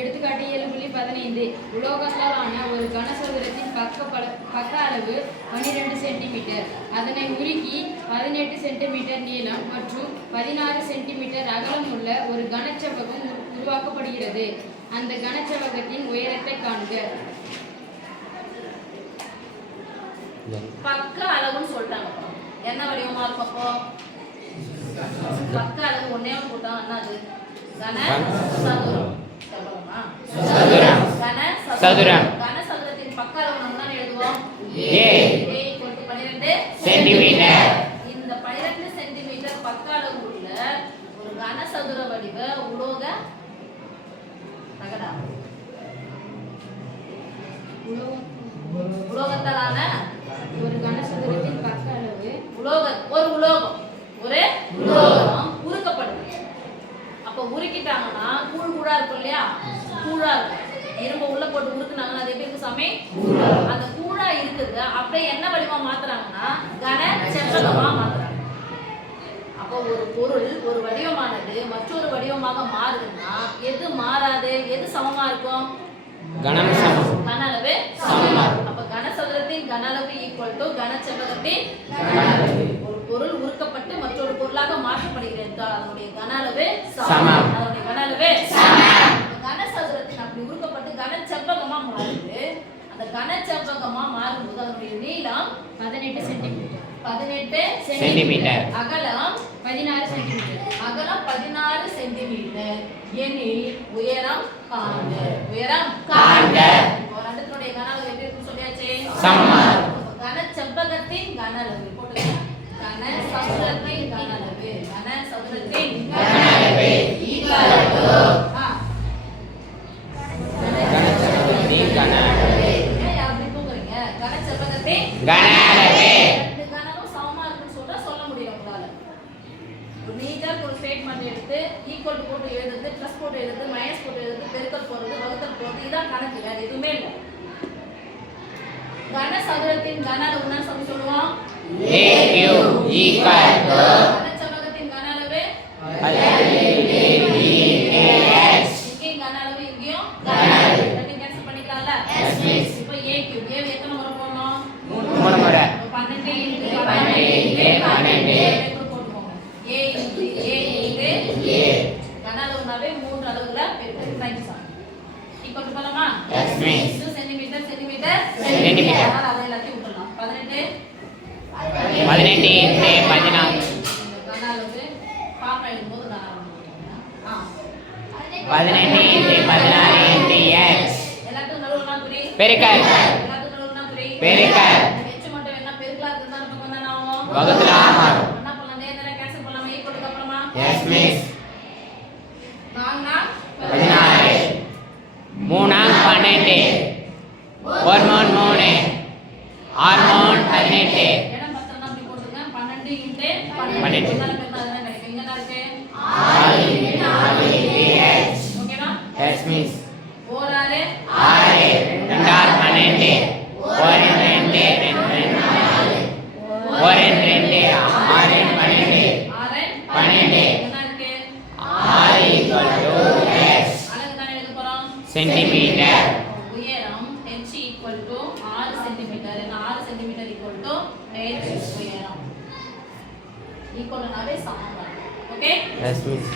எடுத்துக்காட்டு 7.15 உலோகத்தால் ஆன ஒரு கனசதுரத்தின் பக்க அளவு 12 சென்டிமீட்டர். அதனை உருக்கி 18 சென்டிமீட்டர் நீளம் மற்றும் 16 சென்டிமீட்டர் அகலம் உள்ள ஒரு கனச்செவ்வகம் உருவாக்கப்படுகிறது. அந்த கனச்செவ்வகத்தின் உயரத்தை காண்க. பக்க அளவுன்னு சொல்லிட்டாங்க. என்ன வடிவமா இருக்கும்? அப்போ பக்க அளவு ஒன்னே போட்டாங்க. என்னது? கன சதுரம். சதுரம். கன சதுரத்தின் பக்க அளவு நம்ம என்ன எழுதுவோம்? a 12 centimetre. இந்த 12 சென்டிமீட்டர் பக்க அளவு உள்ள ஒரு கன சதுர வடிவ உலோக தகடா. உலோகத்தாலான ஒரு கனசதுரத்தின் பக்க அளவு ஒரு உலோகம் உருக்கப்படுது. அப்ப உருக்கிட்டாங்கன்னா கூழ் கூழா இருக்கும் இல்லையா? கூழா இருக்கும். இரும்பு உள்ள போட்டு உருக்குனாங்கன்னா அது எப்படி இருக்கு சாமி? அந்த கூழா இருக்குது. அப்படியே என்ன வடிவமா மாத்துறாங்கன்னா கன செவ்வகமா மாத்துறாங்க. அப்போ ஒரு பொருள் ஒரு வடிவமானது மற்றொரு வடிவமாக மாறுதுன்னா எது மாறாது? எது சமமா இருக்கும்? கன அளவு சமமா. அப்ப கனசதுரத்தின் கன அளவு ஈக்குவல் டு கனச்செவ்வகத்தின் ஒரு பொருள் உருக்கப்பட்டு மற்றொரு பொருளாக மாற்றப்படுகிறது என்றால் அதனுடைய கன அளவு சமம். அதனுடைய கன அளவு சமம். கனசதுரத்தின் அப்படி உருக்கப்பட்டு கனச்செவ்வகமா மாறுது. அந்த கனச்செவ்வகமா மாறும்போது அதனுடைய நீளம் 18 சென்டிமீட்டர். 18 சென்டிமீட்டர். அகலம் 16 சென்டிமீட்டர். அகலம் 16 சென்டிமீட்டர். எனில் உயரம் காண்க. உயரம் காண்க. இப்போ ரெண்டுத்துடைய கன அளவு எப்படி இருக்குன்னு சொல்லியாச்சு? சமமா. கனச்செவ்வகத்தின் கன அளவு போடுங்க. கனசதுரத்தின் கன அளவு. கனசதுரத்தின் கன அளவு ஈக்குவல் டு கனசதுரத்தின் கன அளவு. ஏன் அப்படி போறீங்க? கனச்செவ்வகத்தின் கன அளவு. ரெண்டு கனவும் சமமா இருக்குன்னு சொல்ல முடியும் உங்களால. ஒரு நீட்டா ஒரு ஸ்டேட்மெண்ட் எடுத்து ஈக்குவல் டு போட்டு எழுதுறது, பிளஸ் போட்டு எழுதுறது, மைனஸ் போட்டு எழுதுறது, பெருக்கல் போடுறது, வகுத்தல் போடுறது, இதான் கணக்கு. வேற எதுவுமே இல்லை. கனசதுரத்தின் கன அளவு என்ன சொல்லுவோம்? AQ ஈக்குவல் டு கனச்செவ்வகத்தின் கன அளவு இங்கேயும் கன அளவு இங்கேயும் கன அளவு. ரெண்டையும் கேன்சல் பண்ணிக்கலாம்ல? இப்போ AQ ஏ எத்தனை முறை போடணும்? 3 முறை. 12 × 12 போட்டுக்கோங்க. A × A கன அளவுனாவே 3 அளவுல பெருக்கல் டைம்ஸ் ஆகும். ஈக்குவல் டு பண்ணலாமா? Yes miss. Centimetre centimetre. அதை எல்லாத்தையும் விட்டுறலாம். 18 × 14 கன அளவு பாப்பா எழுதும்போது கன அளவு 18 × 16 x எல்லாத்துக்கும் நடுவுல குறி பெருக்கல். எல்லாத்துக்கும் நடுவுல குறி பெருக்கல். h மட்டும் என்ன பெருக்கலா இருந்தா நம்ம பக்கம் என்ன ஆகும்? வகுத்தலா மாறும். என்ன பண்ணலாம்? நேரா கேன்சல் பண்ணலாமா? ஈக்குவலுக்கு அப்புறமா எஸ் மிஸ். 4 16 3 12 ஹார்மோன் 3 ஹார்மோன் 18 இடம் பத்தம் அப்படி போடுங்க. 12 × 12 12. இதெல்லாம் பெருக்கல் அதெல்லாம் கிடைக்கும். இங்க என்ன இருக்கு? 4 x ஓகேவா? Yes miss. 4 6 6 2 12 1 2 1 2 6 12 12 என்ன இருக்கு? r = x அலகு தானே எழுத போறோம்? சென்டிமீட்டர். உயரம் h = 6 சென்டிமீட்டர். என்ன 6 சென்டிமீட்டர் = h உயரம். ஈக்குவல்னாவே சமம். ஓகே? Yes miss.